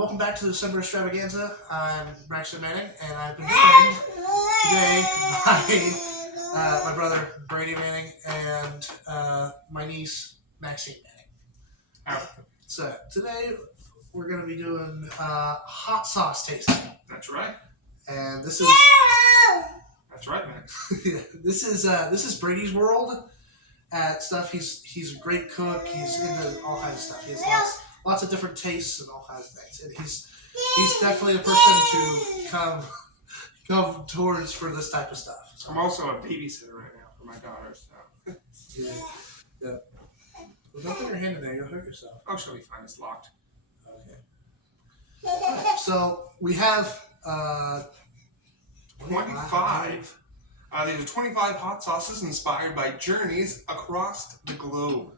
Welcome back to the December Extravaganza. I'm Braxton Manning, and I've been joined today by my brother Brady Manning and my niece Maxine Manning. So today we're going to be doing hot sauce tasting. That's right. And this is That's right, Max. this is Brady's world at stuff. He's a great cook. He's into all kinds of stuff. He has lots of different tastes and all kinds of things. And he's definitely the person to come towards for this type of stuff. So I'm also a babysitter right now for my daughter. So. Yeah. Well, don't put your hand in there. You'll hurt yourself. Oh, she'll be fine. It's locked. Okay. Right, so we have 25. These are 25 hot sauces inspired by journeys across the globe.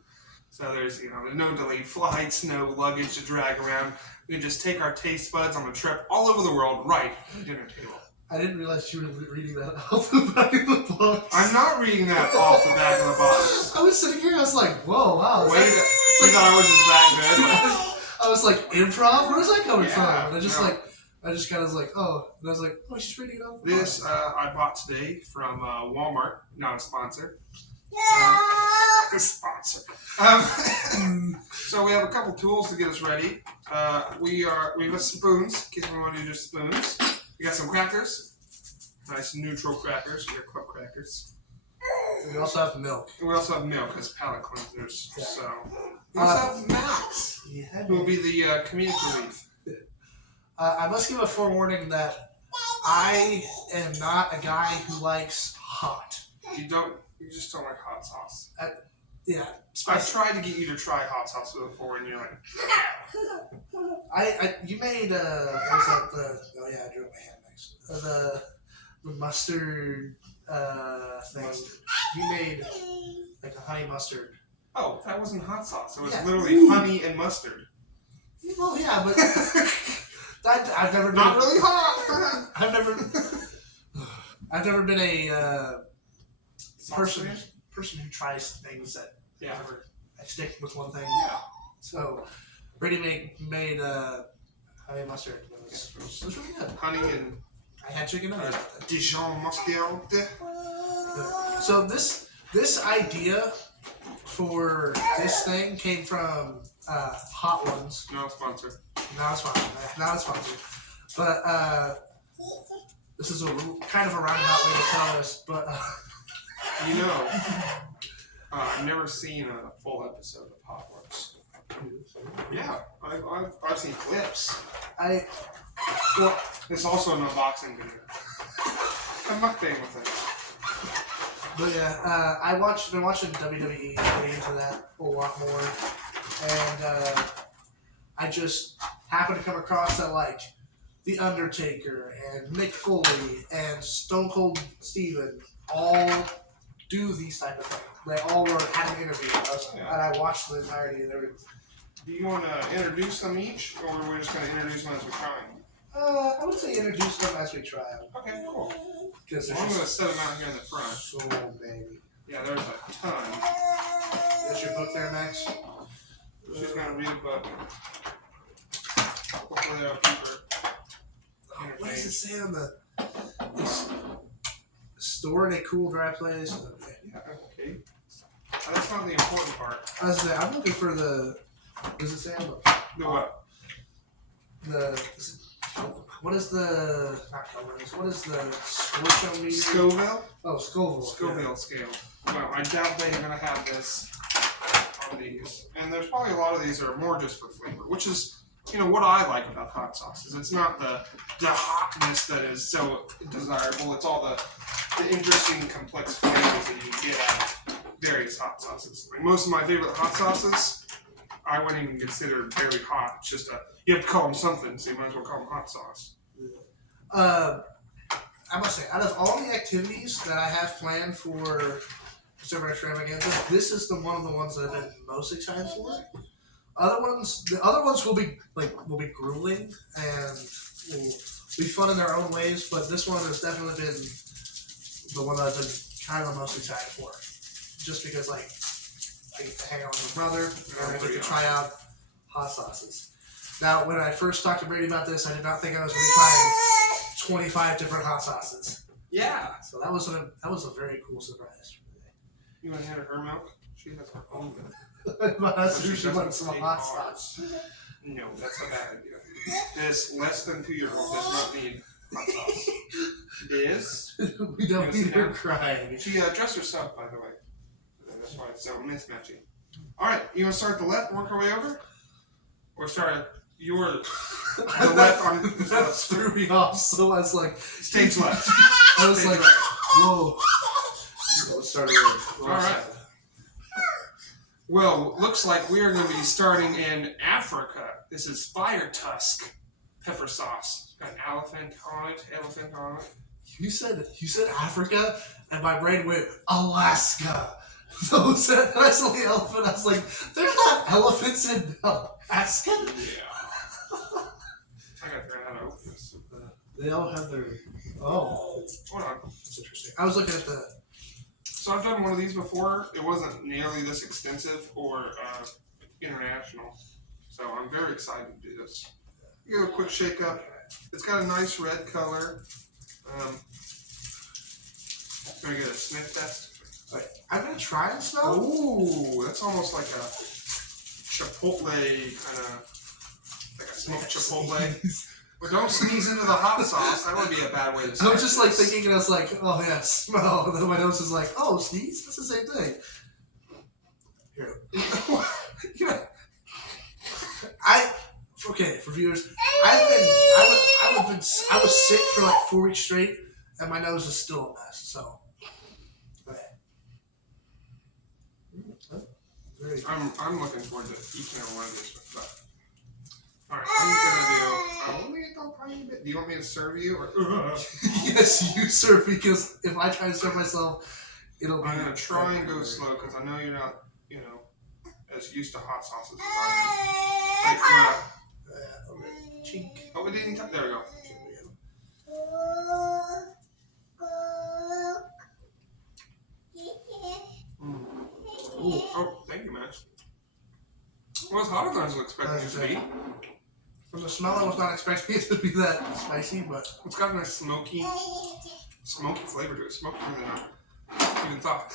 So there's no delayed flights, no luggage to drag around. We can just take our taste buds on a trip all over the world right at the dinner table. I didn't realize you were reading that off the back of the box. I'm not reading that off the back of the box. I was sitting here, I was like, whoa, wow. Wait, you thought I was just that good? I was like, improv? Where's that coming from? And I just kind of was like, oh. And I was like, oh, she's reading it off the box. This I bought today from Walmart, not a sponsor. Sponsor. So we have a couple tools to get us ready. We have spoons, in case we want to use spoons. We got some crackers, nice neutral crackers. We got club crackers. We also have milk. And we also have milk as palate cleansers. Yeah. So we also have Max, who will be the comedic relief. I must give a forewarning that I am not a guy who likes hot. You just don't like hot sauce. Yeah, spicy. I tried to get you to try hot sauce before, and you're like, you made what was that I drew it in my hand next. The mustard thing. Mustard. You made like a honey mustard. Oh, that wasn't hot sauce. It was literally honey and mustard. Well, yeah, but I've never been not really hot. I've never been a person who tries things that never stick with one thing. Yeah. So Brady made honey mustard. It was really good. Honey and I had chicken nuggets. Dijon mustard. So this idea for this thing came from Hot Ones. Not a sponsor. Not a sponsor. But this is a kind of a roundabout way to tell us. But I've never seen a full episode of Hot Ones. Yeah, I've seen clips. It's also an unboxing video. I'm mukbang with it. But yeah, I've been watching WWE, getting into that a lot more, and I just happened to come across that like The Undertaker and Mick Foley and Stone Cold Steven all do these type of things. They all had an interview, and I watched the entirety of their. Do you want to introduce them each, or are we just going to introduce them as we try them? I would say introduce them as we try them. Okay, cool. Because I'm going to set them out here in the front. So baby. Yeah, there's a ton. That's your book there, Max? She's going to read a book. Hopefully that'll keep her entertained. What does it say on the store in a cool, dry place? Okay. Yeah, okay. That's not the important part. I'm looking for the. What does it say on The what? What is the. Not calories. What is the Scorcho meter? Scoville? Oh, Scoville. Scoville scale. Well, I doubt they're going to have this on these. And there's probably a lot of these that are more just for flavor, which is, what I like about hot sauces. It's not the hotness that is so desirable. It's all the interesting, complex flavors that you can get out of various hot sauces. Like most of my favorite hot sauces, I wouldn't even consider very hot. It's just you have to call them something, so you might as well call them hot sauce. I must say, out of all the activities that I have planned for December Extravaganza, this is one of the ones that I've been most excited for. The other ones will be grueling and will be fun in their own ways, but this one has definitely been the one that I've been kind of the most excited for. Just because I get to hang out with my brother and I get to try out hot sauces. Now, when I first talked to Brady about this, I did not think I was going to be trying 25 different hot sauces. Yeah. So that was a very cool surprise. You want to hand her milk? She has her own milk. She wants some hot sauce. No, that's a bad idea. This less than 2-year-old does not need hot sauce. This. We don't need her crying. She dressed herself, by the way. That's why it's so mismatching. All right, you want to start at the left, work our way over, or start at the left on that threw me off. So I was like, stage left. I was like, whoa. Let's start over. All right. Well, looks like we are going to be starting in Africa. This is fire tusk pepper sauce. It's got an elephant on it. You said Africa, and my brain went Alaska. So I said I saw the elephant. I was like, "There's not elephants in Alaska." Yeah. I gotta figure out how to open this. They all have their. Oh, hold on. That's interesting. I was looking at the. So I've done one of these before. It wasn't nearly this extensive or international. So I'm very excited to do this. Give it a quick shake up. It's got a nice red color. Can I get a sniff test? Right. I'm gonna try and smell. Ooh, that's almost like a chipotle kind of, like a smoked chipotle. But don't sneeze into the hot sauce. That would be a bad way to start. I was just like thinking, and I was like, oh yeah, smell. And then my nose is like, oh, sneeze? That's the same thing. Here. Okay, for viewers, I was sick for like 4 weeks straight, and my nose is still a mess, so. I'm looking forward to each and every one of these. But alright, I'm gonna do only a tiny bit. Do you want me to serve you? Or, Yes, you serve, because if I try to serve myself, it'll be. I'm gonna try and go slow because I know you're not, as used to hot sauces as I am. Chink. Oh, it didn't. There we go. Ooh. Oh, thank you, Max. Well, it's hotter than I was expecting it to be. From the smell, I was not expecting it to be that spicy, but it's got a nice smoky flavor to it. Smokier than I even thought.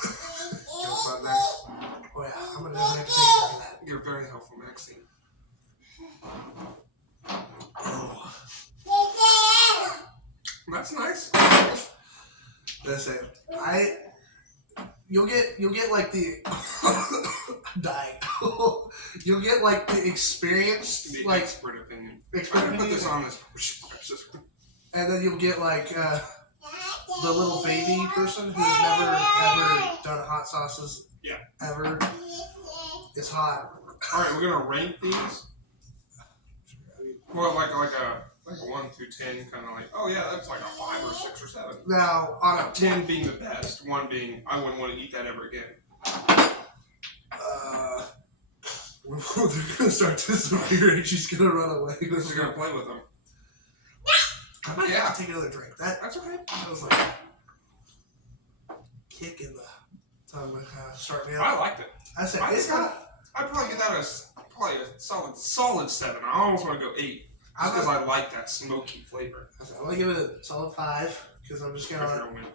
Oh yeah, I'm gonna have to take it like that. You're very helpful, Maxine. Oh. That's nice. That's it. You'll get like the I'm dying. You'll get like the experience, the like expert opinion. Expert put opinion. this on this. And then you'll get like the little baby person who's never ever done hot sauces. Yeah. Ever. It's hot. All right, we're gonna rank these. Well, like a 1 through 10, kind of like, oh yeah, that's like a 5 or 6 or 7. Now on a 10 being the best, 1 being I wouldn't want to eat that ever again. They're gonna start disappearing. She's gonna run away. She's gonna play with them. I might have to take another drink. That's okay. That was like a kick in the tongue to kind of start me out. I liked it. I said I'd probably give that a solid 7. I almost want to go 8. Just because I like that smoky flavor. I'm gonna give it a solid 5 because I'm just gonna. Win.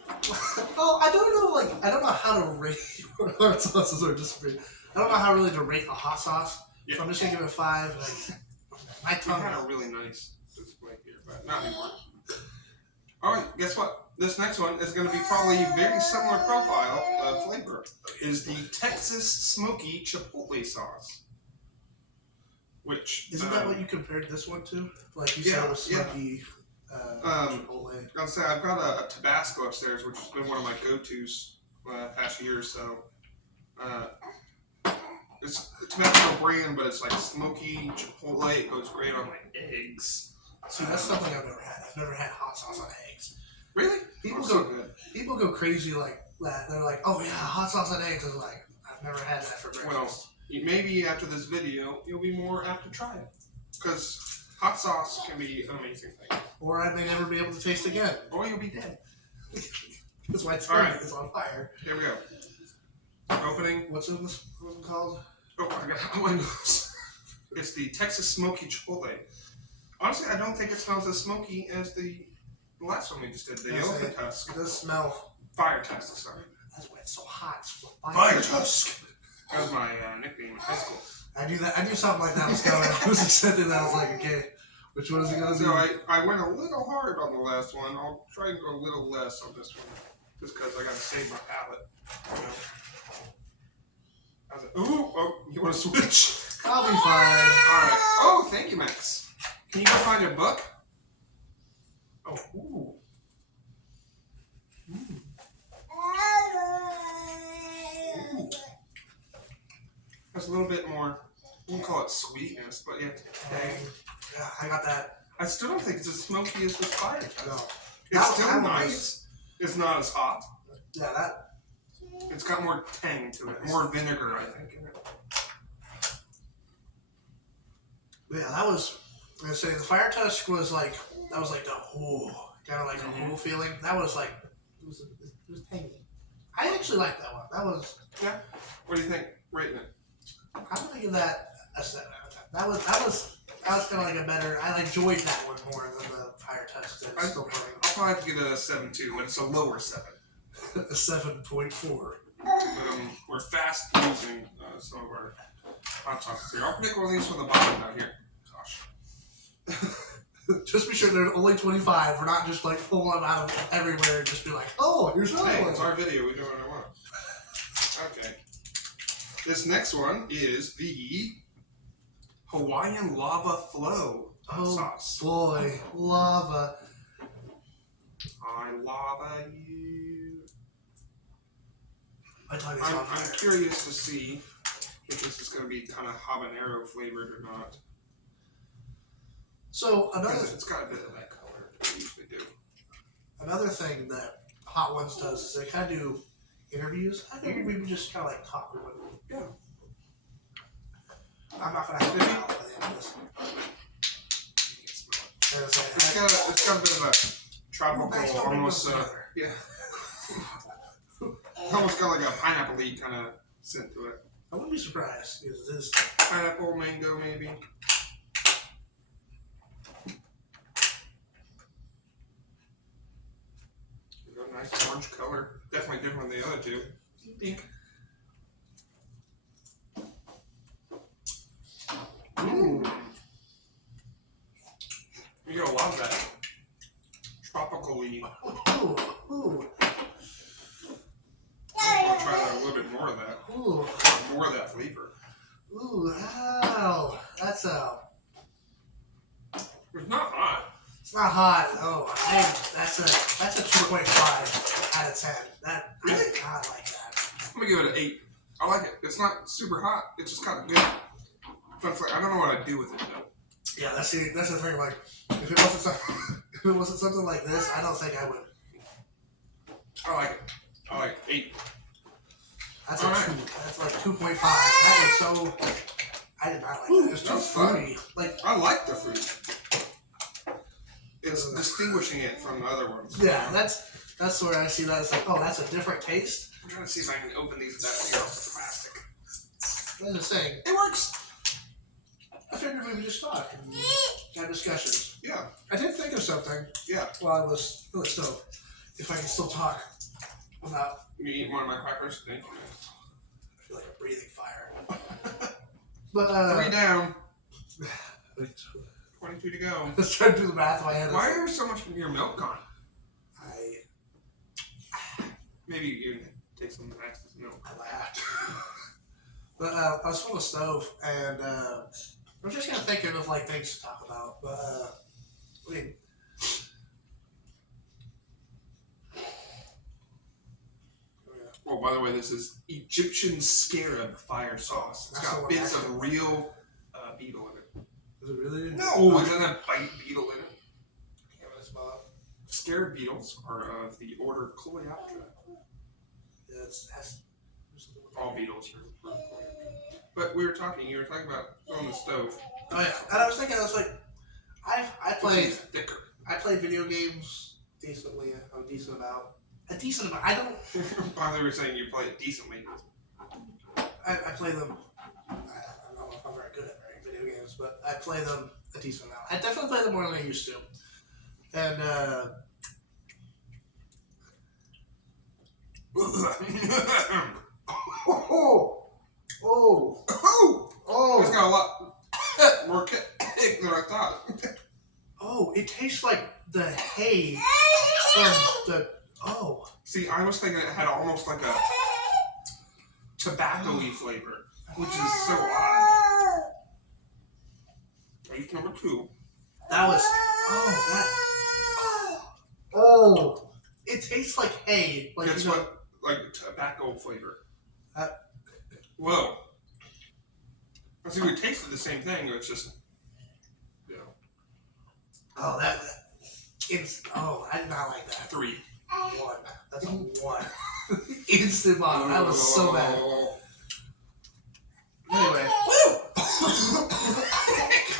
Oh, I don't know how to rate what hot sauces are disappearing. I don't know how really to rate a hot sauce, so I'm just gonna give it a 5. My tongue had a really nice display here, but not anymore. All right, guess what? This next one is going to be probably a very similar profile flavor. Is the Texas Smoky Chipotle Sauce. Which isn't that what you compared this one to? Like you said, it was smoky. Chipotle. I'll say I've got a Tabasco upstairs, which has been one of my go-tos past year or so. It's a Tabasco brand, but it's like smoky Chipotle. It goes great on like eggs. See, that's something I've never had. I've never had hot sauce on eggs. Really? People go crazy like that. They're like, oh yeah, hot sauce on eggs. I was like, I've never had that for breakfast. Well, maybe after this video, you'll be more apt to try it. Because hot sauce can be an amazing thing. Or I may never be able to taste again. Or you'll be dead. Because my tongue is on fire. Here we go. Opening. What's it called? Oh, I got my nose. It's the Texas Smoky Chipotle. Honestly, I don't think it smells as smoky as the last one we just did, the Elephant Tusk. It does smell. Fire Tusk, sorry. That's why it's so hot. It's Fire Tusk! That was my nickname in high school. I knew that. I knew something like that was coming. I was accepting that. I was like, okay, which one is it gonna be? So I went a little hard on the last one. I'll try and go a little less on this one, just because I gotta save my palate. Ooh, oh, you want to switch? I'll be fine. Alright. Oh, thank you, Max. Can you go find your book? Oh, ooh. Ooh. There's a little bit more, we can call it sweetness, but yeah. Yeah, I got that. I still don't think it's as smoky as the Fire Tusk. No. It's still nice. It's not as hot. Yeah, that. It's got more tang to it, more vinegar, I think, in it. Yeah, that was. I'm gonna say the Fire Tusk was like that was like the kind of like a feeling. That was like it was tangy. I actually liked that one. That was. Yeah. What do you think? Rating it. I'm gonna give that a 7 out of 10. That was kind of like a better. I enjoyed that one more than the Fire Tusk. I'll probably have to give it a 7 too, but it's a lower 7. A 7.4. We're fast using some of our hot chocolates here. I'll pick one of these from the bottom down here. Gosh. Just be sure there's only 25. We're not just like pulling them out of everywhere and just be like, oh, here's another Hey, one. it's our video. We do what I want. Okay. This next one is the Hawaiian Lava Flow sauce. Boy, lava. I lava you. I'm curious to see if this is going to be kind of habanero flavored or not. So it's got a bit of that color that we usually do. Another thing that Hot Ones does is they kind of do interviews. I figured we would just kind of like talk with them. Yeah. I'm not gonna have to out by the end of this. You can smell it. It's got a bit of a tropical, almost yeah. Almost got like a pineapple-y kind of scent to it. I wouldn't be surprised because it is pineapple, mango, maybe. Nice orange color. Definitely different than the other two. Pink. Ooh. You're gonna love that. Tropically. Ooh. I'm gonna try that a little bit more of that. Ooh. More of that flavor. Ooh, wow. That's It's not hot. It's not hot. Oh, that's a 2.5 out of 10. That I did not like that. I'm gonna give it an 8. I like it. It's not super hot. It's just kind of good. Fun flavor. I don't know what I'd do with it though. Yeah, that's the thing. Like, if it wasn't something like this, I don't think I would. I like it. I like 8. That's a 2. That's like 2.5. That was so. I did not like that. It was too fruity. Like, I like the fruit. It's distinguishing it from the other ones. Yeah, that's where I see that. It's like, oh, that's a different taste. I'm trying to see if I can open these without tearing off the plastic. I'm just saying, It works. I figured we would just talk and have discussions. Yeah. I did think of something. Yeah. While I was on the stove. If I can still talk without. You eat one of my crackers? Thank you. I feel like a breathing fire. But 3 down. 22 to go. Let's try to do the math in my head. Why is there so much of your milk gone? Maybe you take some of Max's milk. I laughed. But I was on the stove and I was just kind of thinking of like things to talk about. But I mean, Oh, by the way, this is Egyptian scarab fire sauce. It's got bits of real beetle in it. Is it really? No, it doesn't have bite beetle in it. Can't really smell it. Scarab beetles are of the order Coleoptera. Yeah, that's all beetles are Coleoptera. But you were talking about on the stove. Oh yeah, and I was thinking, I was like, I play video games decently, a decent amount. I don't. I thought you were saying you play it decently. I play them. I don't know if I'm very good at video games, games, but I play them a decent amount. I definitely play them more than I used to. And It's got a lot more kick than I thought. It tastes like the hay from the. See, I was thinking it had almost like a tobacco-y flavor, which is so odd. Race number 2. That was. It tastes like hay. Like, guess what? Like tobacco flavor. Whoa. I see, we tasted the same thing. It's just, you know. I did not like that. 3. 1. That's a 1. Instant bottom. That was so bad. Anyway.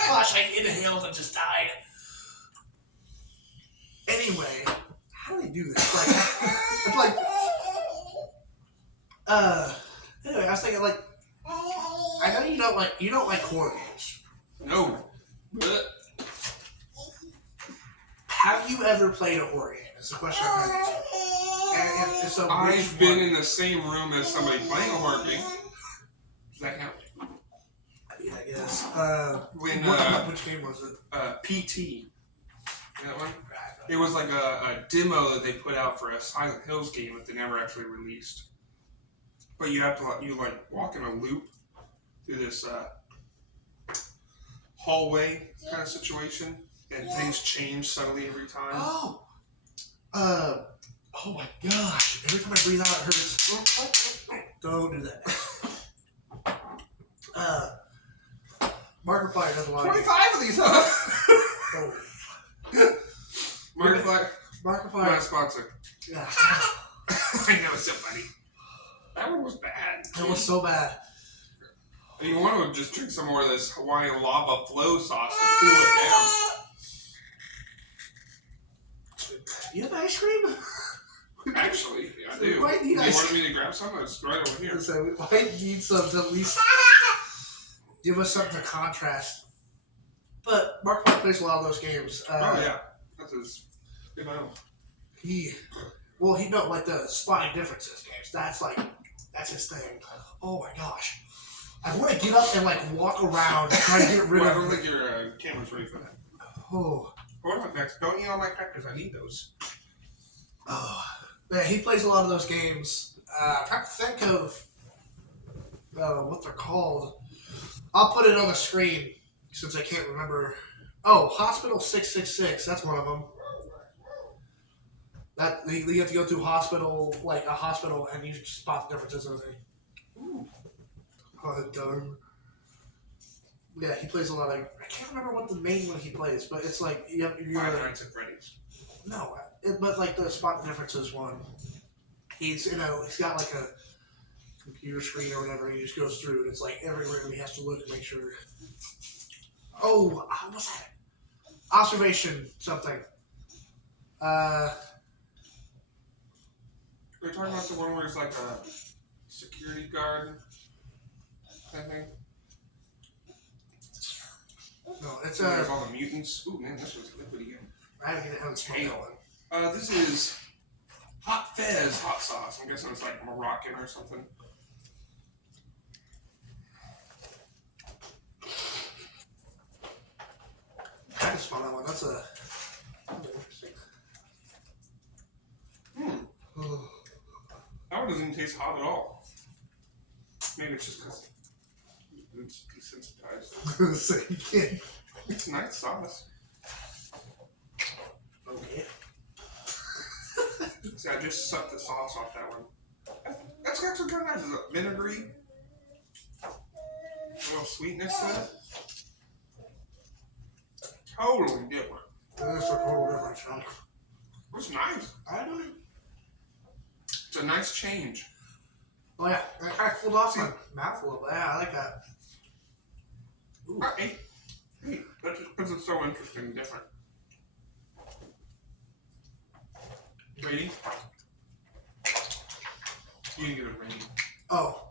Gosh, I inhaled and just died. Anyway, how do they do this? Like, it's like, anyway, I was thinking, like, I know you don't like horror games. No. Have you ever played a horror game? It's a question I've heard. And so I've been in the same room as somebody playing a horror game. Does that count? Yeah, I guess. Which game was it? PT. That one? It was like a demo that they put out for a Silent Hills game that they never actually released. But you have to walk in a loop through this hallway kind of situation, and things change subtly every time. Oh my gosh! Every time I breathe out, it hurts. Don't do that. Markiplier does a lot. 25 of these, huh? Markiplier. My sponsor. Yeah. I know somebody. That one was bad. It was so bad. You want to just drink some more of this Hawaiian lava flow sauce and cool it down. You have ice cream? Actually, yeah, I do. We might need you ice wanted me to grab some? It's right over here. So we might need some to at least give us something to contrast. But Markiplier plays a lot of those games. Yeah. That's his, He don't like the spotting differences games. That's his thing. Oh my gosh. I want to get up and walk around and try to get rid I of don't think your camera's ready for that. Oh. What about next? Don't eat all my crackers. I need those. Oh. Yeah, he plays a lot of those games. I'm trying to think of what they're called. I'll put it on the screen since I can't remember. Oh, Hospital 666. That's one of them. That you have to go to a hospital, and you spot the differences and everything. Dumb. Yeah, he plays a lot of. I can't remember what the main one he plays, but it's like you're. Five Nights at Freddy's. No, but the spot the differences one. He's he's got a computer screen or whatever. He just goes through, and it's every room he has to look and make sure. Oh, what's that? Observation something. We're talking about the one where it's like a security guard kind of thing. No, it's there's all the mutants. Ooh man, this was liquid again. I haven't smelled that one. This is Hot Fez hot sauce. I'm guessing it's like Moroccan or something. I can smell that one. That's interesting. That one doesn't taste hot at all. Maybe it's just because it's desensitized. So you can't. It's nice sauce. Okay. See, I just sucked the sauce off that one. That's actually kind of nice. It's a vinegary. A little sweetness to it. Totally different. That is a total difference, huh? It's nice. I know. It's a nice change. Oh yeah, that kind of cooled off my mouth a little bit. Yeah, I like that. Ooh. Hey, that's just because it's so interesting and different. Rating? You can give it a rating. Oh,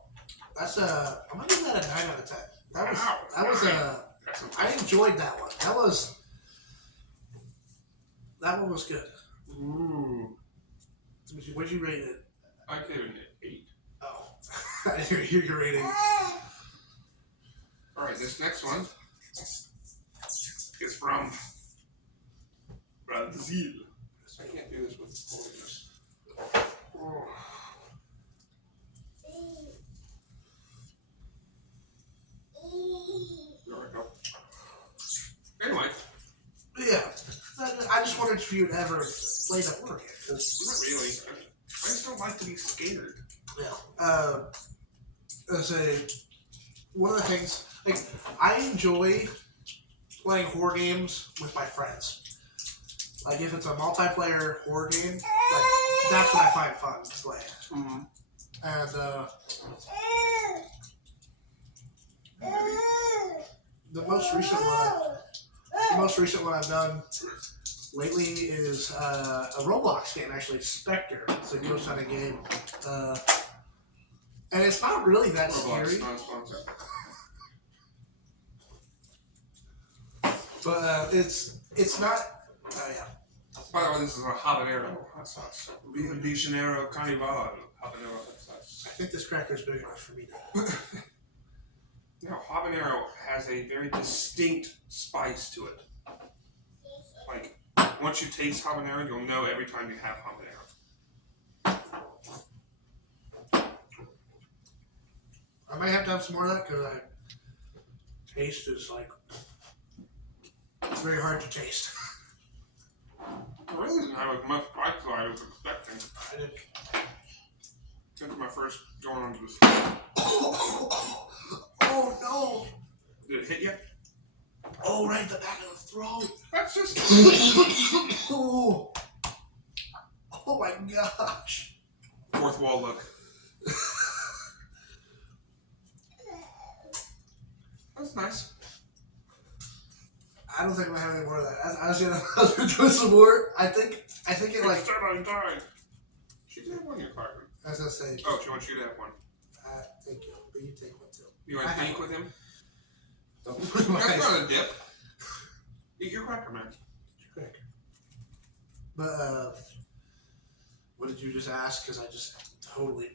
that's I'm gonna give that a 9 out of 10. That was Wow, that was nine. That's I I enjoyed that one. That one was good. Ooh. What'd you rate it? I gave it an 8. Oh, I didn't hear your rating. All right, this next one is from Brazil. I can't do this with holiness. Oh. There we go. Anyway. Yeah, I just wondered if you had ever played a horror game. Not really. I just don't like to be scared. Yeah. As one of the things, like, I enjoy playing horror games with my friends. Like, if it's a multiplayer horror game, like, that's what I find fun to play. Mm-hmm. And, the most recent one I've done lately is a Roblox game, actually, Spectre. It's a ghost hunting game. And it's not really that Roblox, scary. not a sponsor. But it's not. Oh yeah. By the way, this is a habanero hot sauce. De Janeiro Carnival habanero hot sauce. I think this cracker is big enough for me to. Now, habanero has a very distinct spice to it. Like, once you taste habanero, you'll know every time you have habanero. I might have to have some more of that because taste is like it's very hard to taste. I really didn't have as much spice as I was expecting. I didn't. Since my first going on to this. Oh no! Did it hit you? Oh, right in the back of the throat. That's just. Oh. Oh my gosh. Fourth wall look. That's nice. I don't think I'm gonna have any more of that. I was gonna do some more. I think it like. Died. She did have one in your card. As I say. Oh, she wants you to have one. Thank you. But you take one too. You want to think with him? Don't That's not a dip. Eat your cracker, man. Quick. But what did you just ask? Because I just totally.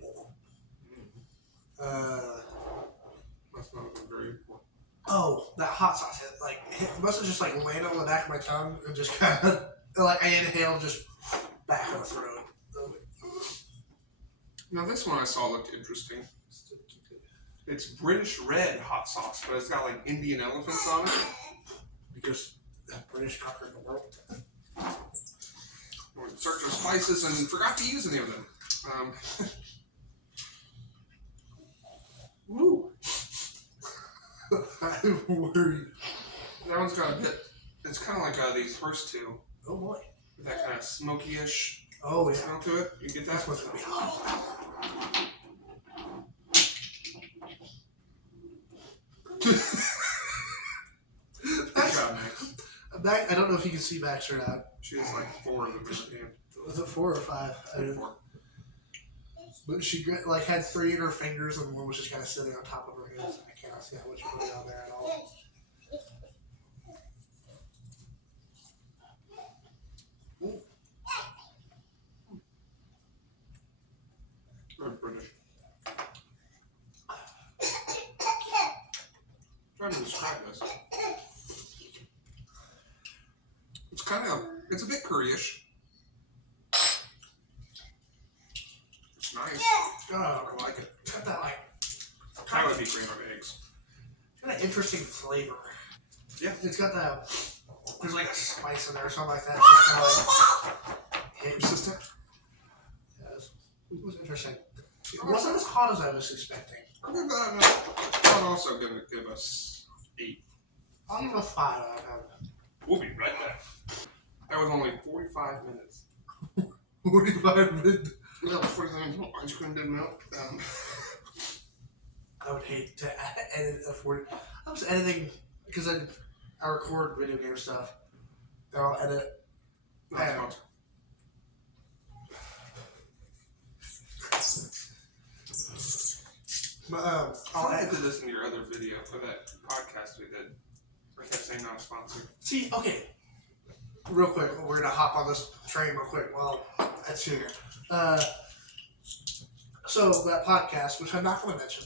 Must not have been very important. Oh, that hot sauce it must have just like landed on the back of my tongue and just kind of like I inhaled just back of the throat. Now this one I saw looked interesting. It's British red hot sauce, but it's got like Indian elephants on it. Because British conquered the world. Searched for spices and forgot to use any of them. Woo! I'm worried. That one's got a bit. It's kind of like these Hearst 2. Oh boy. With that kind of smoky-ish Oh yeah. smell to it. You get that? That's what's gonna be hot. Good job, Max. I don't know if you can see Max or not. She has like 4 of them in her hand. Was it 4 or 5? I didn't. 4. But she like had 3 in her fingers and one was just kind of sitting on top of her head. I cannot see how much you put on there at all. Ooh. Very British. I'm trying to describe this. It's kind of, it's a bit curryish. It's nice. Oh, I like it. it's got that like That would be cream of eggs. it's got an interesting flavor. Yeah. It's got that. There's like a spice in there or something like that. It's just kind of like Persistent. Yeah, it was interesting. It wasn't as hot as I was expecting. I'll give that. I'm also going to give us 8. I'll give it a 5 out of 10. We'll be right back. That was only 45 minutes. 45 minutes. No, 45 minutes. Ice cream didn't melt. I would hate to edit a 40. I was editing because I record video game stuff. And I'll edit. Not But I'll I edit. did this in your other video, or that podcast we did. I can't say not a sponsor. See, okay. Real quick, we're gonna hop on this train real quick while that's here. So that podcast, which I'm not gonna mention,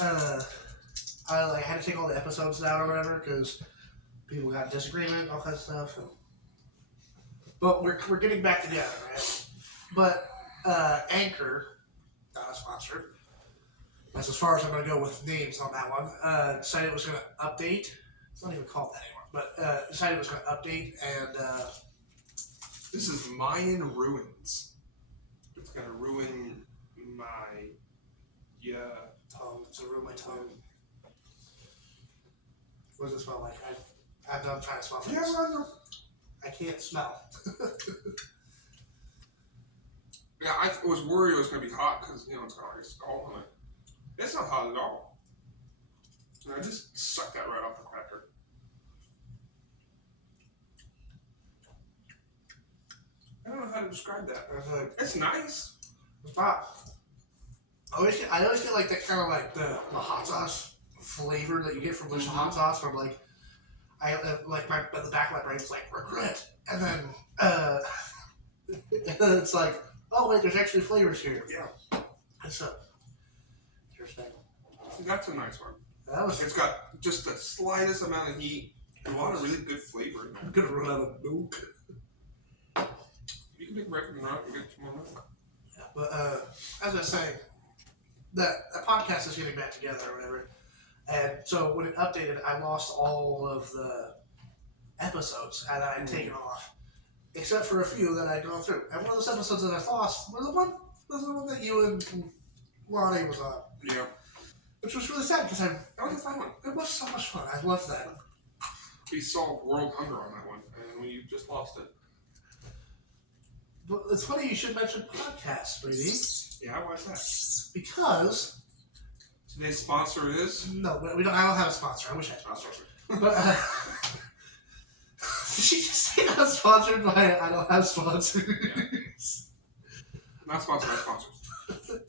I had to take all the episodes down or whatever because people got disagreement, all kinds of stuff. But we're getting back together, right? But Anchor, not a sponsor. That's as far as I'm going to go with names on that one. Decided it was going to update. It's not even called that anymore. But decided it was going to update, and this is Mayan ruins. It's going to ruin my tongue. It's going to ruin my tongue. What does it smell like? I'm done trying to smell things. Yeah, I can't smell. Yeah, I was worried it was going to be hot because, it's got like a skull on it. It's not hot at all. And I just sucked that right off the cracker. I don't know how to describe that. It's nice. It's not. I always get like that kind of like the hot sauce flavor that you get from Bush hot sauce. From like, the back of my brain's like regret, and then it's like, oh wait, there's actually flavors here. Yeah. It's interesting. See, that's a nice one. It's got just the slightest amount of heat and a lot of really good flavor in there. I'm gonna run out of milk. You can make breakfast and get some more milk. Yeah, but as I was saying, that podcast is getting back together or whatever. And so when it updated, I lost all of the episodes that I had taken off, except for a few that I'd gone through. And one of those episodes that I lost was the one that you and Lonnie was on. Yeah. Which was really sad because that was a fun one. It was so much fun. I loved that. We solved world hunger on that one, and we just lost it. But it's funny you should mention podcasts, Brady. Yeah, why's that? Because today's sponsor is no, we don't. I don't have a sponsor. I wish I had a sponsor. But did she just say not sponsored by I don't have sponsors? Yeah. Not sponsored by sponsors.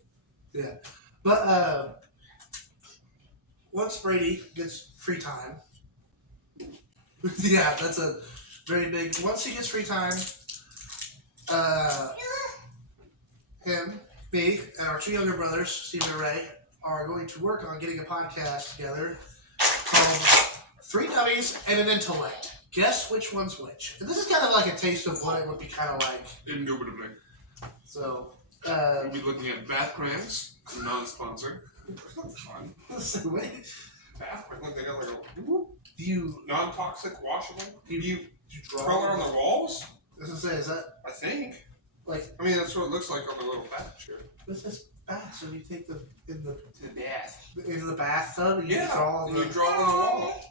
Yeah, but once Brady gets free time, yeah, that's a very big. Once he gets free time, him, me, and our two younger brothers, Stephen and Ray, are going to work on getting a podcast together called Three Dummies and an Intellect. Guess which one's which. And this is kind of like a taste of what it would be kind of like. Indubitably. So, we'll be looking at bath cramps, not a sponsor. That's fun. Wait. Bath cramps, they got like a you non-toxic, washable. you draw color on the walls? I was gonna say, is that I think. like? I mean, that's what it looks like on the little bath chair. What's this bath? So you take the bath. into the bathtub and you draw and you draw on the wall.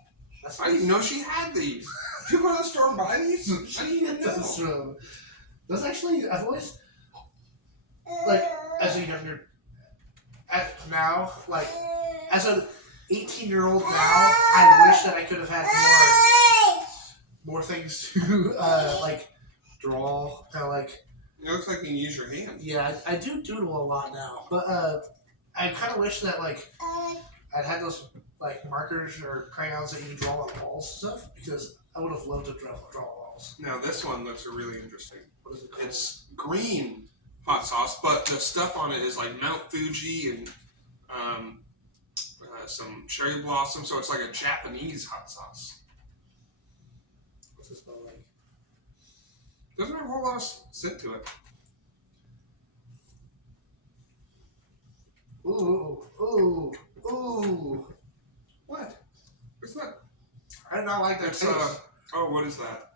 That's I didn't know she had these. Did you go to the store and buy these? I didn't even know. That's actually, I've always, like, as a younger, now, like, as an 18-year-old now, I wish that I could have had more things to, like, draw, kind of like. It looks like you can use your hands. Yeah, I do doodle a lot now, but I kind of wish that, like, I'd had those, like, markers or crayons that you can draw on walls and stuff, because I would have loved to draw walls. Now, this one looks really interesting. What is it called? It's green hot sauce, but the stuff on it is like Mount Fuji and some cherry blossom, so it's like a Japanese hot sauce. What's it smell like? Doesn't have a whole lot of scent to it. Ooh, ooh, ooh. What? What's that? I do not like that It's, taste. what is that?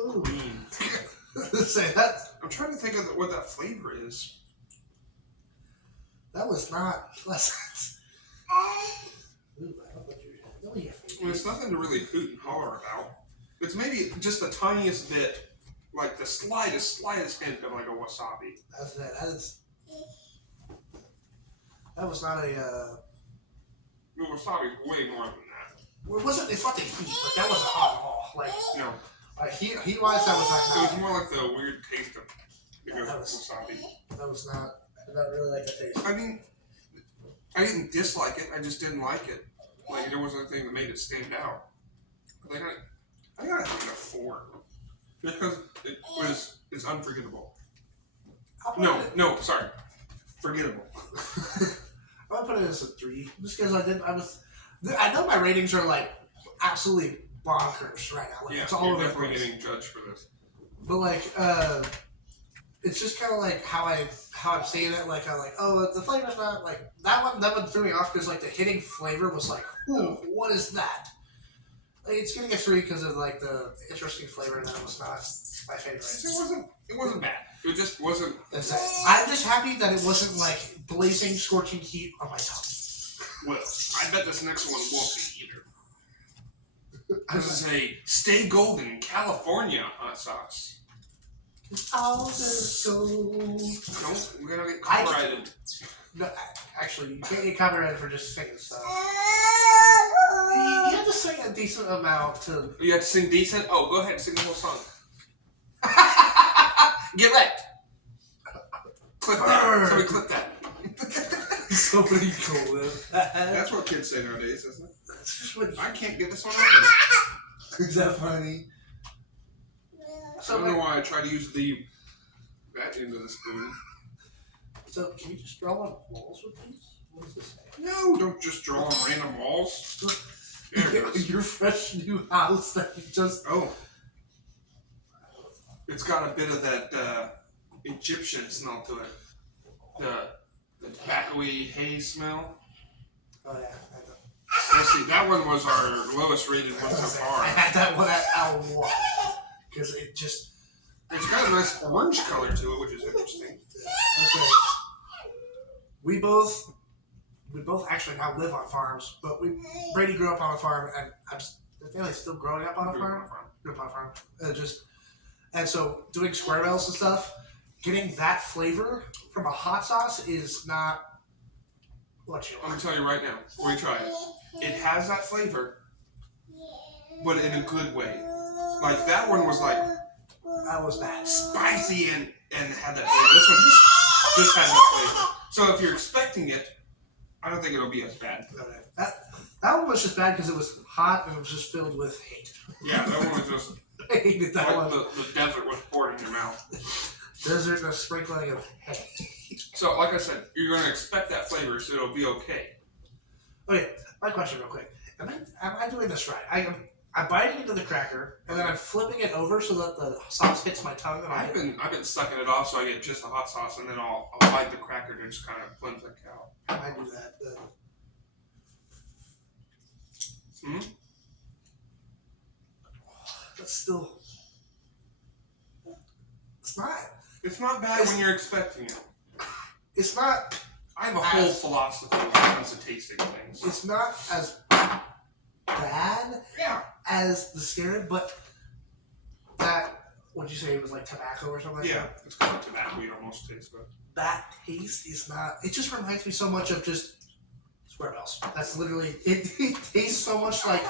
Ooh. Green. Say that. I'm trying to think of what that flavor is. That was not pleasant. Ooh, I don't want you to know your I mean, it's nothing to really hoot and holler about. It's maybe just the tiniest bit, like the slightest hint of like a wasabi. That's that. That was not a. The wasabi's way more than that. Well, it wasn't. It's not the heat, but that wasn't hot at all. Like, No, heat wise, that was it like was more like the weird taste of Yeah, that was- wasabi. not. That was not. I did not really like the taste. I mean, I didn't dislike it. I just didn't like it. Like there wasn't anything that made it stand out. But I gotta give it a 4 because it's unforgettable. No, sorry, forgettable. I'm gonna put it as a 3, just because I know my ratings are like absolutely bonkers right now. Like, Yeah, it's all you're over the definitely place. getting judged for this. But like, it's just kind of like how I'm seeing it. Like I'm like, oh, the flavor's not like that one. That one threw me off because like the hitting flavor was like, ooh, what is that? Like, it's getting a 3 because of like the interesting flavor, and that was not my favorite. It wasn't bad. It just wasn't. I'm just happy that it wasn't like blazing, scorching heat on my tongue. Well, I bet this next one won't be either. This is a Stay Golden California hot sauce. All the gold. No, we're gonna get copyrighted. No, actually, you can't get copyrighted for just singing stuff. You have to sing a decent amount to. You have to sing decent? Oh, go ahead and sing the whole song. Get wrecked. Clip that. Somebody clip that. Somebody cool though. That's what kids say nowadays, isn't it? That's just what. I can't get this one open. Is that funny? I don't know why I try to use that end of the spoon. So, can you just draw on walls with these? What does this say? No, don't just draw on random walls. There it is. Your fresh new house that you just. Oh. It's got a bit of that Egyptian smell to it. The tobacco-y haze smell. Oh, yeah. I know. Let's see, that one was our lowest rated one so I far. had that one at hour 1. Because it just. It's got a nice orange color to it, which is interesting. Okay. We both actually now live on farms, but Brady grew up on a farm, and I feel like still growing up on a farm. Grew up on a farm. And so doing square bells and stuff, getting that flavor from a hot sauce is not what you I'm want. gonna tell you right now, before you try it, it has that flavor, but in a good way. Like that one was like That was bad. spicy and had that flavor. This one just has that flavor. So if you're expecting it, I don't think it'll be as bad. Okay. That one was just bad because it was hot and it was just filled with hate. Yeah, that one was just I hated that like one. the desert was poured in your mouth. Desert and a sprinkling of hate. So, like I said, you're going to expect that flavor, so it'll be okay. Okay, my question real quick. Am I doing this right? I'm biting into the cracker, and then I'm flipping it over so that the sauce hits my tongue. And I've been sucking it off so I get just the hot sauce, and then I'll bite the cracker and just kind of cleanse it out. I do that. That's still. It's not. It's not bad when you're expecting it. It's not. I have a whole philosophy when it comes to tasting things. It's not as bad as the scary, but that. What'd you say? It was like tobacco or something like that? It's kind of tobacco almost tastes, but that taste is not. It just reminds me so much of just square bells. That's literally. It tastes so much like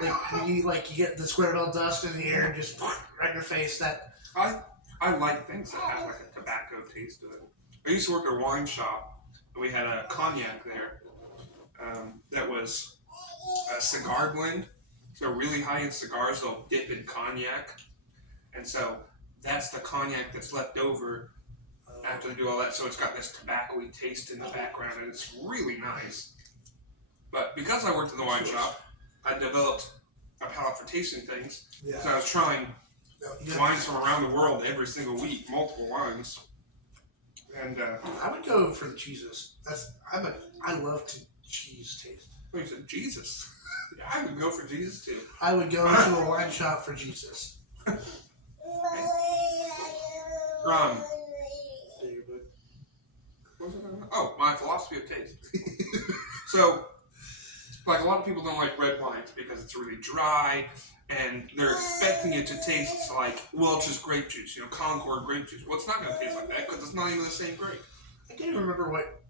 when you get the square bell dust in the air and just right in your face. That I like things that have like a tobacco taste to it. I used to work at a wine shop, and we had a cognac there that was a cigar blend. So really high-end cigars, they'll dip in cognac. And so that's the cognac that's left over after they do all that. So it's got this tobacco-y taste in the background, and it's really nice. But because I worked in the wine shop, I developed a palate for tasting things. yeah. So I was trying Yeah. wines from around the world every single week, multiple wines. And I would go for the cheeses. I love cheese taste. you said Jesus. Yeah, I would go for Jesus too. I would go to a wine shop for Jesus. Oh, my philosophy of taste. So, like a lot of people don't like red wines because it's really dry, and they're expecting it to taste like Welch's grape juice, Concord grape juice. Well, it's not going to taste like that because it's not even the same grape. I can't even remember what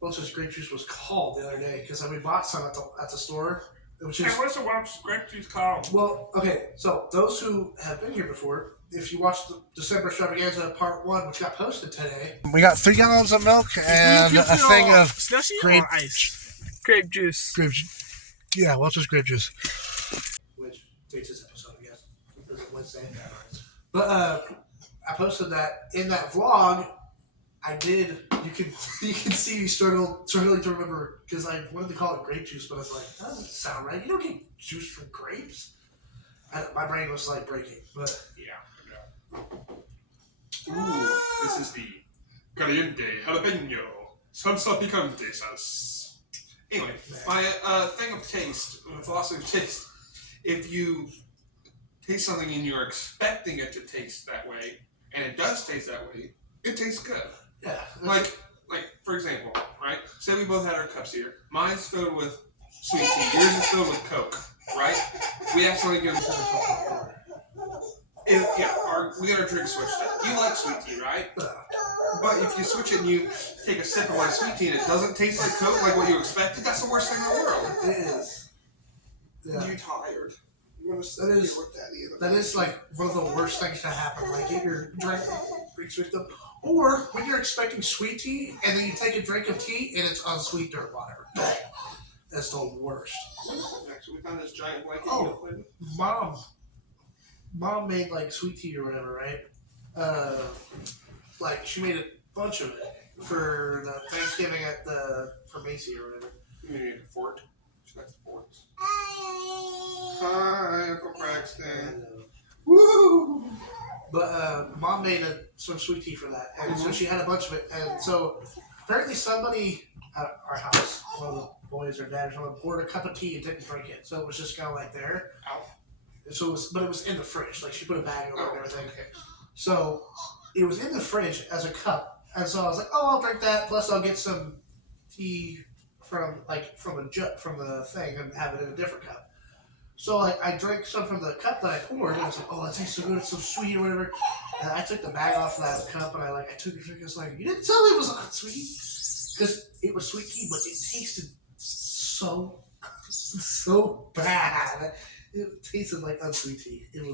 Welch's grape juice was called the other day because we bought some at the store which Hey, is what's the one grape juice called? well, okay. So those who have been here before, if you watched the December Extravaganza Part 1, which got posted today, we got 3 gallons of milk and a thing of slushy grape or ice? Grape juice. grape. Yeah, well, it's just grape juice. Which takes this episode, I guess, because it's Wednesday. But I posted that in that vlog. I did. You can see me struggling to remember because I wanted to call it grape juice, but I was like, that doesn't sound right. You don't get juice from grapes. My brain was like breaking, but Yeah. Ooh, this is the caliente jalapeno salsa picante sauce. Anyway, my thing of taste, philosophy of taste. If you taste something and you're expecting it to taste that way, and it does taste that way, it tastes good. yeah, Like for example, right? Say we both had our cups here. Mine's filled with sweet tea. Yours is filled with Coke, right? We accidentally give we got our drink switched up. You like sweet tea, right? But if you switch it and you take a sip of my sweet tea and it doesn't taste like Coke, like what you expected, that's the worst thing in the world. It is. Yeah. You tired? You want to sit That here is- with Daddy? That is like one of the worst things to happen. Like get your drink switched up, or when you're expecting sweet tea and then you take a drink of tea and it's unsweet dirt water. That's the worst. Actually, we found this giant blanket. Oh. Mom made like sweet tea or whatever, right? Like she made a bunch of it for the Thanksgiving for Macy or whatever. You need a fork. She likes forks. Hi, Uncle Braxton. Woo! But Mom made some sweet tea for that, and so she had a bunch of it. And so apparently somebody at our house, one of the boys or dad or someone, poured a cup of tea and didn't drink it, so it was just kind of like there. Ow. So it was in the fridge. Like she put a bag over it and everything. Okay. So it was in the fridge as a cup, and so I was like, "Oh, I'll drink that. Plus, I'll get some tea from the thing and have it in a different cup." So I drank some from the cup that I poured, and I was like, "Oh, that tastes so good. It's so sweet or whatever." And I took the bag off of that cup, and I took a drink. I was like, "You didn't tell me it was not sweet, because it was sweet tea, but it tasted so bad. It tasted like unsweet tea. It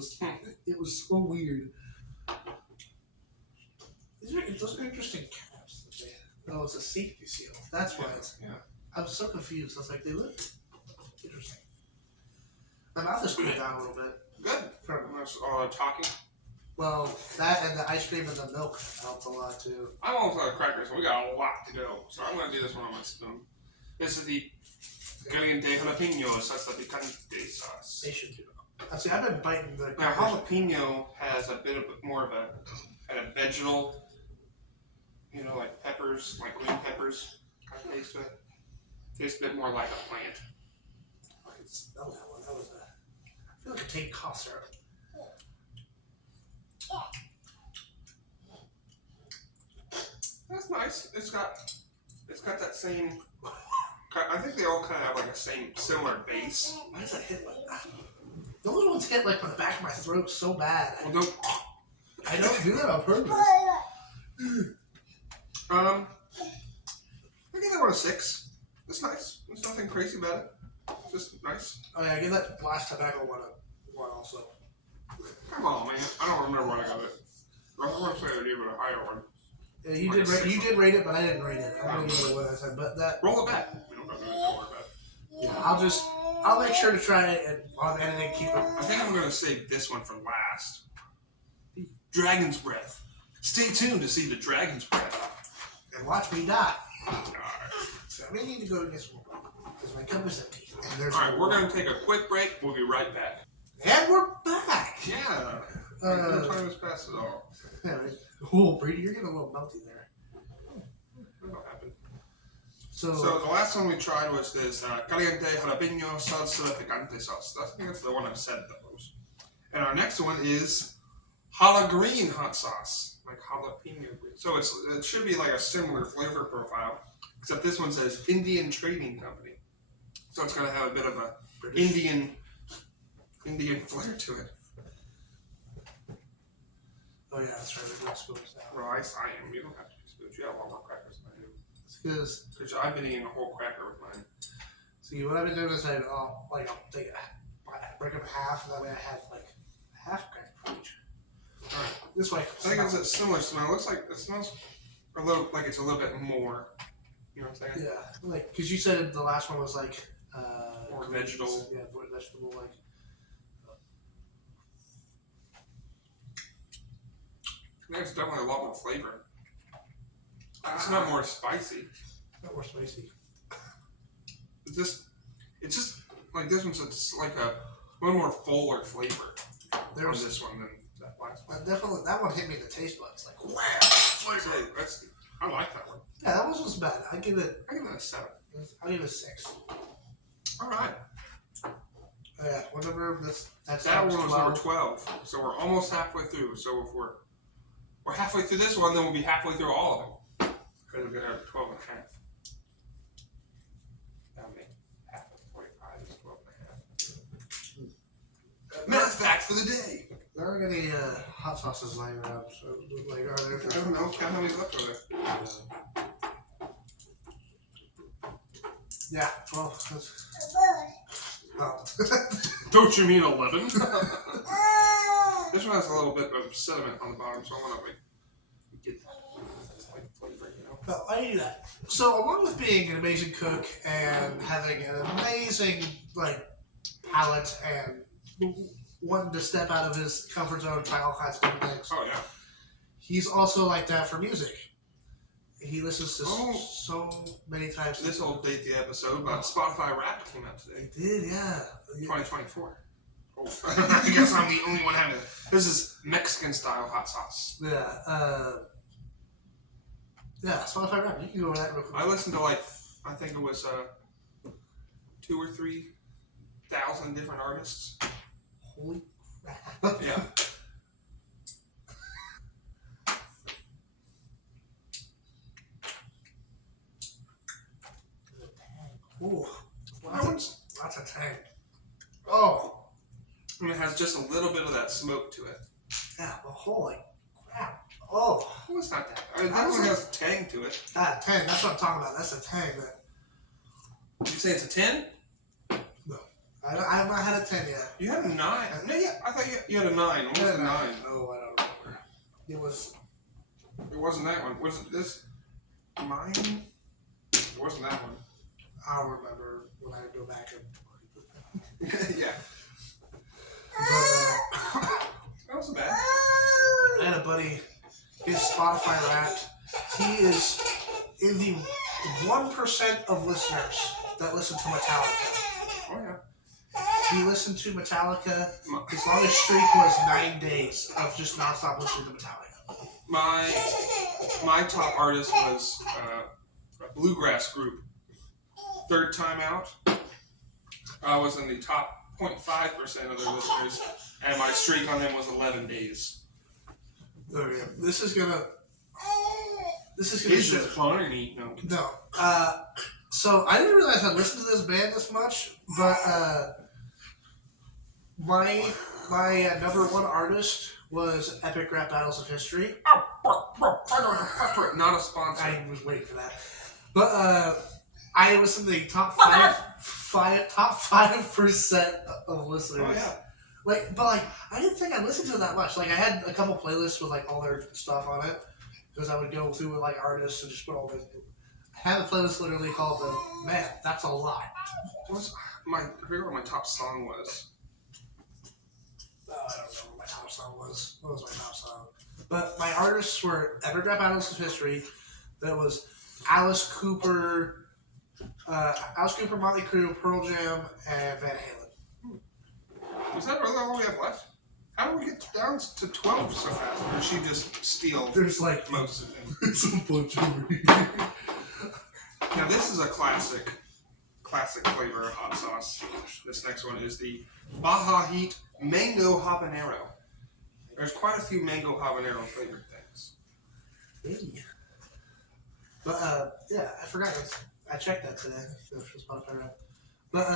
was so weird." Those are interesting caps. No, it's a safety seal. That's why it's. Yeah. I'm so confused. I was like, they look interesting. My mouth is cooled down a little bit. Good. From Talking. well, that and the ice cream and the milk helped a lot too. I'm almost out of crackers, so we got a lot to go. So I'm going to do this one on my spoon. This is the caliente jalapeno salsa picante sauce. They should do it. See, I've been biting the. Now, jalapeno has a bit of more of a kind of vegetal, like peppers, like green peppers kind of taste to it. Tastes a bit more like a plant. I can smell that one. That was I feel like a take cough syrup. That's nice. It's got that same. I think they all kind of have like a similar base. Why does that hit like that? Those ones hit like on the back of my throat so bad. Well, don't. I don't do that on purpose. I give that one a 6. It's nice. There's nothing crazy about it. It's just nice. Oh yeah, I give that last tobacco one a 1 also. Come on, man. I don't remember what I got it. I want to say I gave it a higher one. Yeah, you did rate it, but I didn't rate it. I'm gonna give it a 1 out of 10. But that. Roll it back. We don't have to worry about it. Yeah, I'll make sure to try it and while I'm editing keep it. I think I'm gonna save this one for last. Dragon's Breath. Stay tuned to see the Dragon's Breath. And watch me die. Alright. So I may need to go get some more because my cup is empty. Alright, we're gonna take a quick break. We'll be right back. And we're back. Yeah. No time has passed at all. Yeah, right. Oh, Brady, you're getting a little melty there. That'll happen. So the last one we tried was this caliente jalapeno salsa picante sauce. I think that's the one I've said the most. And our next one is jala green hot sauce, like jalapeno green. So it should be like a similar flavor profile, except this one says Indian Trading Company. So it's gonna have a bit of a British. Indian flair to it. Oh yeah, that's right. We're doing spoons now. Well, I am. You don't have to use spoons. You have a lot more crackers than I do. It's because Because I've been eating a whole cracker with mine. See, what I've been doing is I'll take it, break it in half, and that way I have like half crack for each. Alright. This way. I think it's a similar smell. It looks like it smells a little like it's a little bit more. You know what I'm saying? Yeah, like because you said the last one was like More vegetable. Yeah, more vegetable like. There's definitely a lot more flavor. It's not more spicy. Not more spicy. It's just like this one's. It's like a little more fuller flavor on this one than that last one. Definitely, that one hit me in the taste buds. Like, wow, Flavor. I like that one. Yeah, that wasn't bad. I give it a 7. I'll give it a 6. All right. Yeah, what number? That That was one was 12. number 12. So we're almost halfway through. So if we're halfway through this one, then we'll be halfway through all of them. Because we're gonna have 12 and a half. That'll make half of 45 is 12 and a half. Math fact for the day. There aren't any hot sauces lying around, so like, are there? I don't know. Count how many left are there. Yeah, 12. Oh. Don't you mean 11? This one has a little bit of sediment on the bottom, so I want to get that flavor, you know. But I do that. So along with being an amazing cook and having an amazing palate and wanting to step out of his comfort zone and try all kinds of different things, Oh yeah. he's also like that for music. He listens to so many types. This will date the episode, but Spotify Wrapped came out today. It did, yeah. 2024. Oh. I guess I'm the only one having it. This is Mexican style hot sauce. Yeah. Yeah, Spotify Rap. You can go over that real quick. I listened to I think it was 2,000 or 3,000 different artists. Holy crap. Yeah. Ooh. Lots of tang. Oh. And it has just a little bit of that smoke to it. Yeah, but holy crap. Oh. Well, it's not that. It definitely has a tang to it. That tang, that's what I'm talking about. That's a tang that. You say it's a 10? No. I have not had a 10 yet. You had a 9. No, yeah, I thought you had a 9. Almost a 9. No, I don't remember. It wasn't that one. Was it this? Mine? It wasn't that one. I'll remember when I go back and. Yeah. But, that wasn't bad. I had a buddy, his Spotify Wrapped. He is in the 1% of listeners that listen to Metallica. Oh, yeah. He listened to Metallica. His longest streak was 9 days of just nonstop listening to Metallica. My top artist was a bluegrass group. Third Time Out. I was in the top 0.5% of their listeners, and my streak on them was 11 days. Oh yeah. This is gonna. Is this fun or neat? No. No. So I didn't realize I listened to this band this much, but my number one artist was Epic Rap Battles of History. Not a sponsor. I was waiting for that, but I was in the top 5% of listeners. Oh yeah. But I didn't think I listened to it that much. I had a couple playlists with all their stuff on it because I would go through with artists and just put all the. I had a playlist literally called Man, that's a lot. I forget what my top song was. I don't know what my top song was. What was my top song? But my artists were Epic Rap Battles of History. There was Alice Cooper, Motley Crue, Pearl Jam, and Van Halen. Was that really all we have left? How did we get down to 12 so fast? Or did she just steal There's most of them? there's a bunch over here. Now this is a classic flavor of hot sauce. This next one is the Baja Heat Mango Habanero. There's quite a few mango habanero flavored things. Hey. But yeah, I forgot. I checked that today. But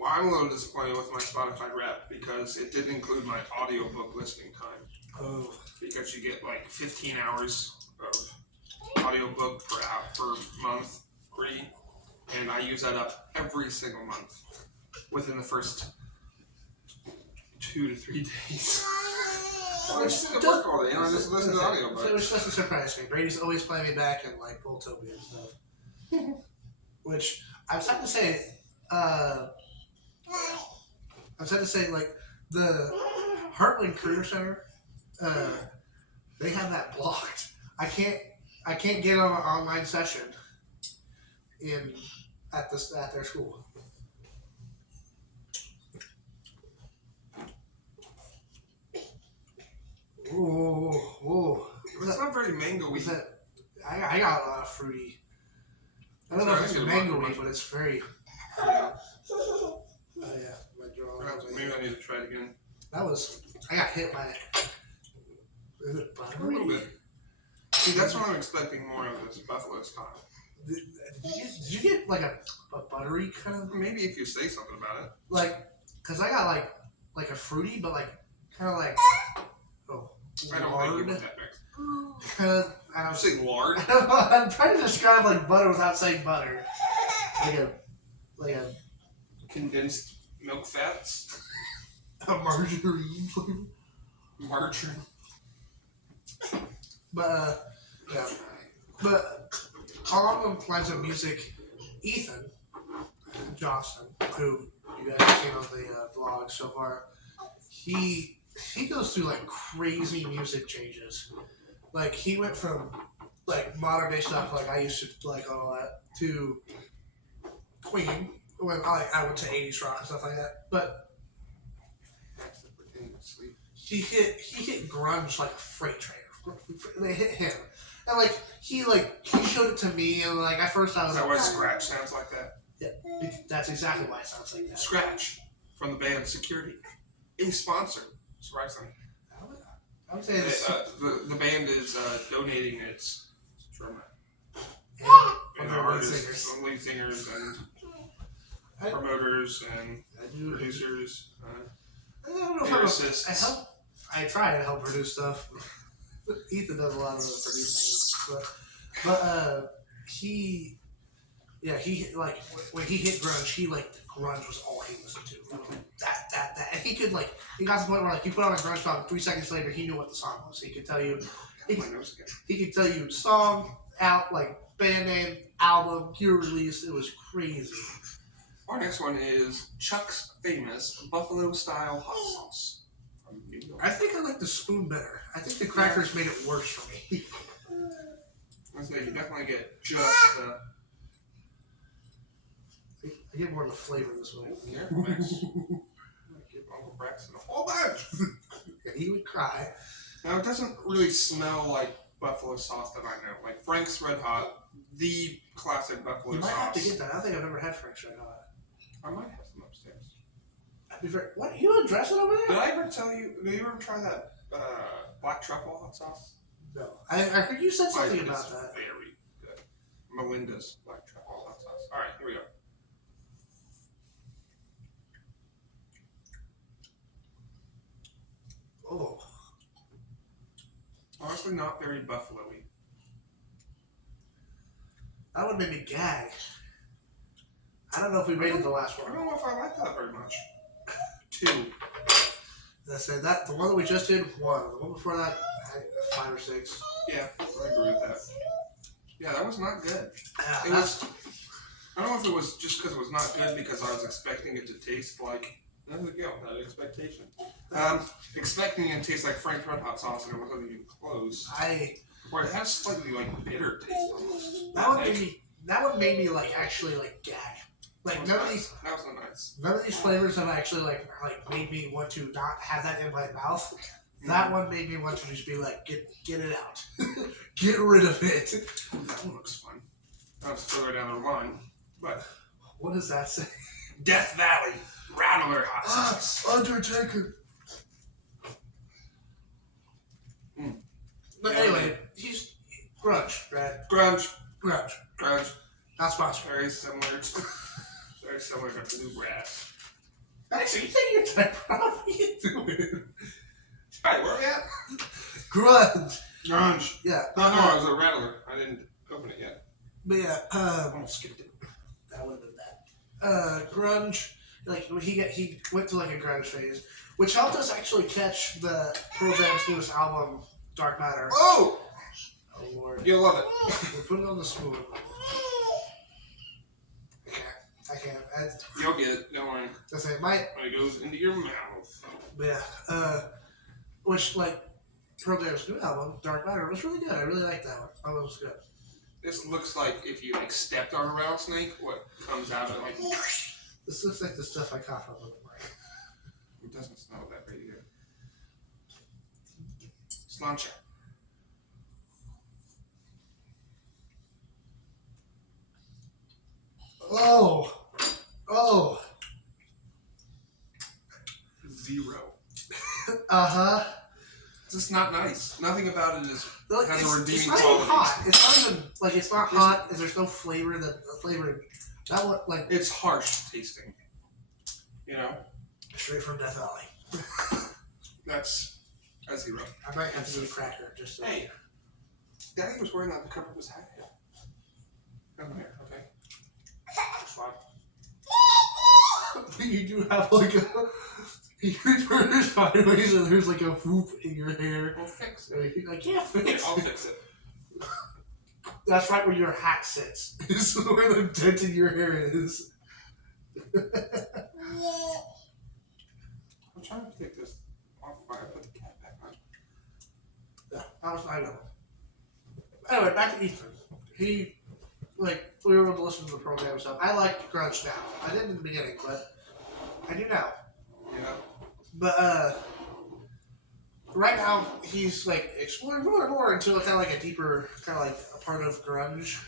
Well, I'm a little disappointed with my Spotify Wrapped because it didn't include my audiobook listening time. Oh. Because you get 15 hours of audiobook per month free, and I use that up every single month within the first 2 to 3 days. I just sit at work all day, I just listen to audiobooks. So which doesn't surprise me. Brady's always playing me back in like Voltopia and stuff. Which I'm sad to say, like the Heartland Career Center, they have that blocked. I can't get on an online session at their school. Whoa. It's not very mango-y. I got a lot of fruity. I don't know if it's mango-y, but it's very. Yeah. Oh yeah, my draw. Maybe I need to try it again. I got hit by. Is it A buttery? little bit. See, that's what I'm expecting more of this buffalo style. Did you get like a buttery kind of? Maybe if you say something about it. Like, cause I got like a fruity, but like kind of like I don't think you lard. want that mix. I'm You say lard? I'm trying to describe like butter without saying butter. Like a Condensed milk fats? margarine flavor. Margarine. But yeah. But along the lines of music, Ethan Johnson, who you guys have seen on the vlog so far, he goes through like crazy music changes. Like he went from like modern day stuff like I used to like all that to Queen when I went to 80s rock and stuff like that. But he hit grunge like a freight train. They hit him. And like he showed it to me and like at first I was Is that like, why Scratch sounds like that? yeah, that's exactly why it sounds like that. Scratch from the band Security. A sponsor. Surprisingly. I would say this. The band is donating its drummer. And And the artists, lead singers and promoters and producers. I don't know lyricists. I try to help produce stuff. Ethan does a lot of the producing, but he like when he hit grunge, grunge was all he listened to. That, and he could he got to the point where you put on a grunge song, 3 seconds later he knew what the song was. He could tell you, he could tell you song out, band name, album, year release. It was crazy. Our next one is Chuck's famous Buffalo style hot sauce. I think I like the spoon better. I think the crackers made it worse for me. I say you definitely get just the. I get more of the flavor this way. Yeah, thanks. Give Uncle Braxton a whole bunch. And he would cry. Now it doesn't really smell like buffalo sauce that I know. Like Frank's Red Hot, the classic buffalo You might sauce. have to get that. I don't think I've ever had Frank's Red Hot. I might have some upstairs. What? You address it over there? Did I ever tell you? Did you ever try that black truffle hot sauce? No. I heard you said something It's about that. very good. Melinda's black truffle hot sauce. All right, here we go. Oh. Honestly, not very buffalo-y. That would make me gag. I don't know if we rated the last I one. don't know if I like that very much. 2. I said that the one that we just did, 1. The one before that, 5 or 6. Yeah, I agree with that. Yeah, that was not good. Yeah, It was. I don't know if it was just because it was not good because I was expecting it to taste like. There we go, that expectation. Expecting it to taste like Frank's Red Hot sauce and it wasn't even close. Or it had a slightly bitter taste almost. that would make me actually gag. None of these. That was so nice. None of these flavors have actually made me want to not have that in my mouth. That one made me want to just be get it out, get rid of it. That one looks fun. That was further down the line, but What does that say? Death Valley Rattler hot sauce. Undertaker. But anyway, he's grunge, right? Grunge. Not sponsored. Very similar to Bluegrass. Actually, you think you're type? What are you doing? Alright, where are we at? Grunge. Grunge. Yeah. No, I was a Rattler. I didn't open it yet. But yeah, Almost skipped it. that would have been bad. Grunge, like he went to like a grunge phase, which helped us actually catch the Pearl Jam's newest album, Dark Matter. Oh! Oh Lord, You'll love it. we're putting on the spoon. I can't. You'll get it. Don't worry. That's it. When it goes into your mouth. Yeah. Which like Pearl Jam's new album, Dark Matter, was really good. I really liked that one. That one was good. This looks like if you like stepped on a rattlesnake, what comes out of it like. This looks like the stuff I caught from the market. It doesn't smell that very good. Slancha. Oh. 0. Uh-huh. It's just not nice. Nothing about it is has a redeeming it's not quality. Even hot. It's not even like it's not hot. And there's no flavor. The flavoring. That one like it's harsh tasting. You know. Straight from Death Valley. That's a 0. I might have to eat a cracker just to. Hey, Daddy was wearing that to cover his hat. Come here, okay. Swap. You do have like a. You turn it sideways and there's like a whoop in your hair. We'll fix it. I can't fix I'll it. fix it. That's right where your hat sits. This is where the dent in your hair is. I'm trying to take this off while I put the cat back on. Yeah, I know. Anyway, back to Ethan. He, like, we were able to listen to the program and stuff. I like grunge now. I didn't in the beginning, but I do now. Yeah. But, right now, he's, like, exploring more and more into kind of like a deeper, kind of like a part of grunge.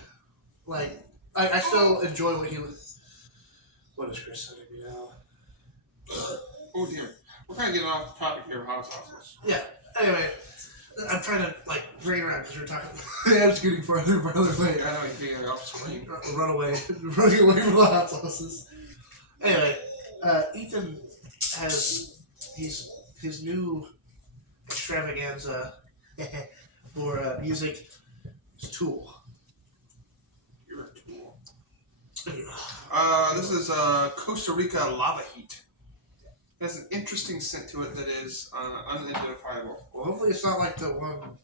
Like, I still enjoy what he was. What is Chris sending me now? Oh dear. We're kind of getting off the topic here of hot sauces. Yeah. Anyway, I'm trying to like bring it around because we're talking. I'm scooting farther and farther away. I know you're getting off screen. Run away, running away from the hot sauces. Anyway, Ethan has his new extravaganza for music is Tool. You're a tool. Yeah. This is Costa Rica lava heat. It has an interesting scent to it that is unidentifiable. Well, hopefully it's not like the one.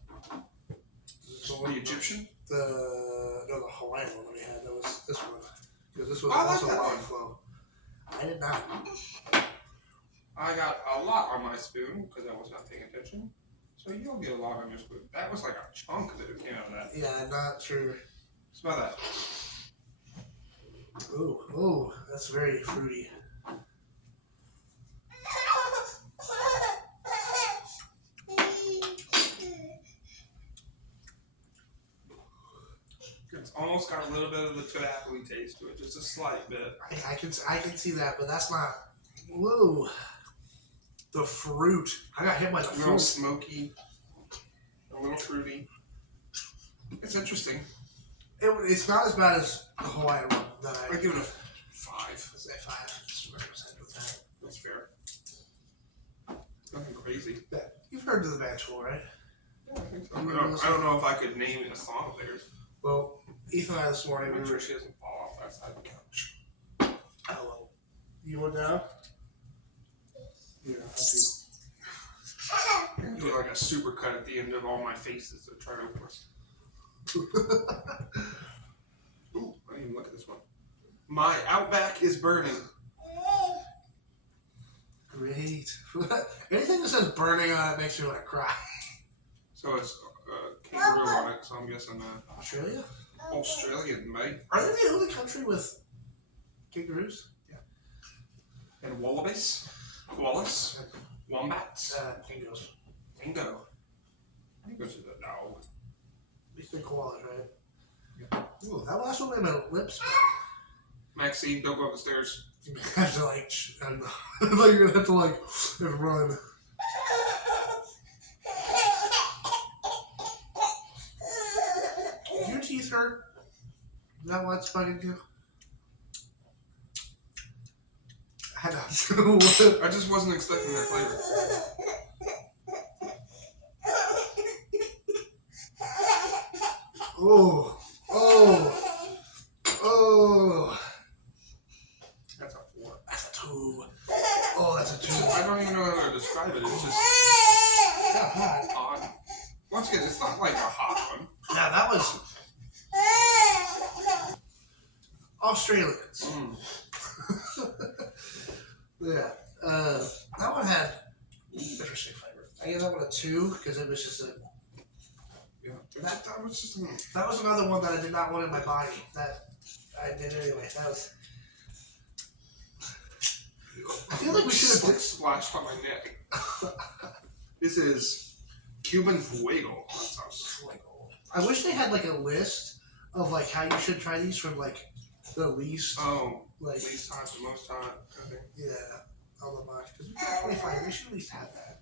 The Egyptian? The Hawaiian one that we had. That was this one. Because this was I like also that long one. flow. I did not. I got a lot on my spoon because I was not paying attention. So you'll get a lot on your spoon. That was like a chunk that came out of that. Yeah, I'm not sure. Smell that. Oh, that's very fruity. It's almost got a little bit of the tobacco-y taste to it, just a slight bit. I can see that, but that's not. Whoa, the fruit. I got hit by the A little fruit. smoky, a little fruity. It's interesting. It's not as bad as the Hawaiian one that I give it a 5. Let's say 5. Just 100% with that. That's fair. Nothing crazy. Yeah, you've heard of the Banshore, right? Yeah, I think so. I don't know if I could name a song of theirs. Well, Ethan and I this morning I'm we sure were. she doesn't fall off that side of the couch. Oh well. You want down? Yeah, I'll I'm doing like a super cut at the end of all my faces to try to force. do. Ooh, I didn't even look at this one. My Outback is burning. Great. Anything that says burning on it makes me want to cry. So it's kangaroo on it, so I'm guessing Australia? Australian, mate. Are they the only country with kangaroos? And wallabies, koalas, wombats, Dingoes. dingo. Dingo's is a dog. These big koalas, right? Yeah. Ooh, that last one made my lips. Maxine, don't go up the stairs. I have to like, I don't know. I thought you were gonna have to like run. Do your teeth hurt? Is that why it's bugging you? I don't know. I just wasn't expecting that flavor. Oh, don't even know how to describe it. It's just not hot. odd. Once again, it's not like a hot one. Yeah, that was Australians. Yeah. That one had interesting flavor. I gave that one a 2 because it was just a. Yeah, that was just. That was another one that I did not want in my body. That I did anyway. That was. I feel like we should have splashed on my neck. This is Cuban Fuego hot sauce. I wish they had like a list of like how you should try these from like the least. Like least hot to most hot. I think. Yeah, on the box because we got 25. We should at least have that.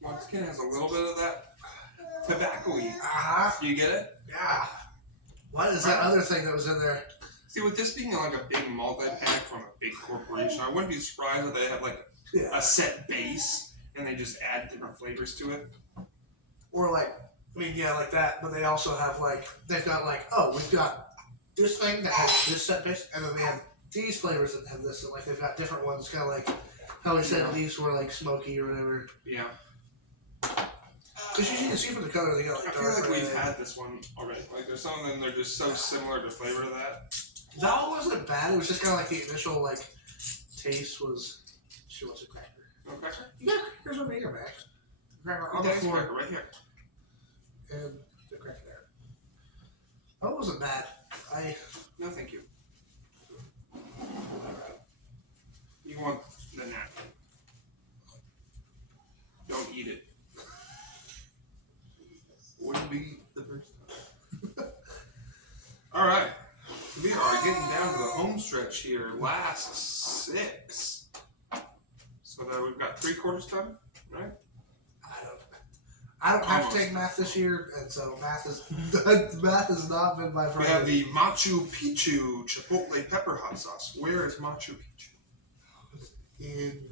Once again, it has a little bit of that tobacco-y. Uh-huh. You get it? Yeah. What is that other thing that was in there? See, with this being like a big multi-pack from a big corporation, I wouldn't be surprised if they have like a set base and they just add different flavors to it. Or like, I mean, yeah, like that. But they also have like, they've got like, oh, we've got this thing that has this set base, and then they have these flavors that have this. And like, they've got different ones, kind of like how we said these were like smoky or whatever. Yeah. Because you can see from the color they got like I feel like we've had this one already. Like there's some of them they're just so similar to flavor to that. That one wasn't bad. It was just kind of like the initial like taste was. She wants a cracker. No cracker? You got crackers over here, Max. Cracker on the There's a floor. cracker right here. And the cracker there. That wasn't bad. No, thank you. You want the napkin. Don't eat it. Wouldn't be the first time. Alright. We are getting down to the home stretch here. Last 6. So that we've got 3/4 done, right? I don't have to take math this year, and so math has not been my friend. We have the Machu Picchu Chipotle Pepper Hot Sauce. Where is Machu Picchu? In